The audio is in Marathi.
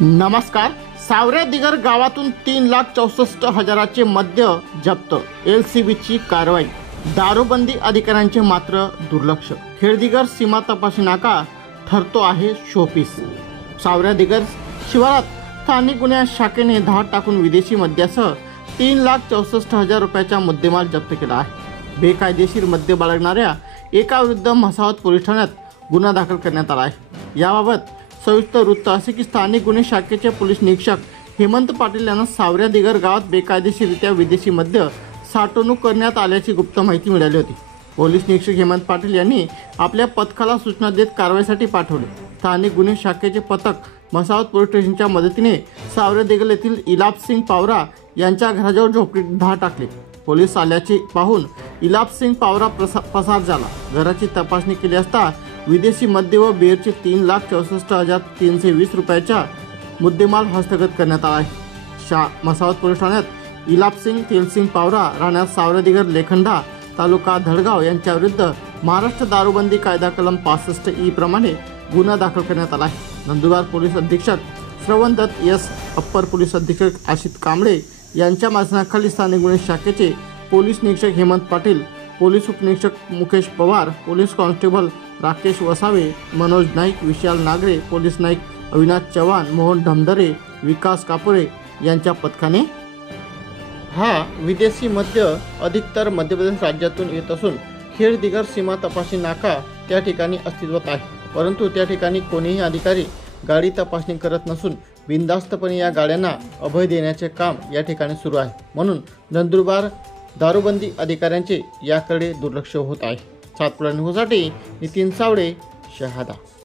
नमस्कार। सावऱ्या दिगर गावातून 3,64,000चे मद्य जप्त। LCBची कारवाई। दारूबंदी अधिकाऱ्यांचे मात्र दुर्लक्ष। खेडदिगर सीमा तपासणी नाका ठरतो आहे शोपीस। सावऱ्या दिगर शिवारात स्थानिक गुन्हे शाखेने धाड टाकून विदेशी मद्यासह 3,64,000 रुपयाचा मुद्देमाल जप्त केला आहे। बेकायदेशीर मद्य बाळगणाऱ्या एका विरुद्ध म्हसावत पोलीस ठाण्यात गुन्हा दाखल करण्यात आला आहे। याबाबत सविस्तर वृत्त असे की स्थानिक गुन्हे शाखेचे पोलीस निरीक्षक हेमंत पाटील यांना सावऱ्या दिगर गावात बेकायदेशीररित्या विदेशी मद्य साठवणूक करण्यात आल्याची गुप्त माहिती मिळाली होती। पोलीस निरीक्षक हेमंत पाटील यांनी आपल्या पथकाला सूचना देत कारवाईसाठी पाठवले। स्थानिक गुन्हे शाखेचे पथक म्हसावत पोलीस स्टेशनच्या मदतीने सावऱ्या दिगर येथील इलापसिंग पावरा यांच्या घराजवळ झोपडीत धाड टाकली। पोलीस आल्याचे पाहून इलापसिंग पावरा पसार झाला। घराची तपासणी केली असता विदेशी मद्य व बिअरचे 3,64,320 रुपयाचा मुद्देमाल हस्तगत करण्यात आला आहे। म्हसावत पोलीस ठाण्यात इलापसिंग तेलसिंग पावरा राहण्यास सावऱ्या दिगर लेखंडा तालुका धडगाव यांच्या विरुद्ध महाराष्ट्र दारूबंदी कायदा कलम 65E प्रमाणे गुन्हा दाखल करण्यात आला आहे। नंदुरबार पोलीस अधीक्षक श्रवण दत्त एस, अप्पर पोलीस अधीक्षक आशित कांबळे यांच्या मार्गदर्शनाखाली स्थानिक गुन्हे शाखेचे पोलीस निरीक्षक हेमंत पाटील, पोलीस उपनिरीक्षक मुकेश पवार, पोलीस कॉन्स्टेबल राकेश वसावे, मनोज नाईक, विशाल नागरे, पोलीस नाईक अविनाश चव्हाण, मोहन ढमढरे, विकास कापुरे यांच्या पथकाने विदेशी मद्य अधिकतर मध्य प्रदेश राज्यातून येत असून खेडदिगर सीमा तपासणी नाका त्या ठिकाणी अस्तित्वात आहे। परंतु त्या ठिकाणी कोणीही अधिकारी गाडी तपासणी करत नसून बिनधास्तपणे या गाड्यांना अभय देण्याचे काम या ठिकाणी सुरू आहे। म्हणून नंदुरबार दारूबंदी अधिकाऱ्यांचे याकडे दुर्लक्ष होत आहे। सातपुडा न्यूजसाठी नितीन सावळे, शहादा।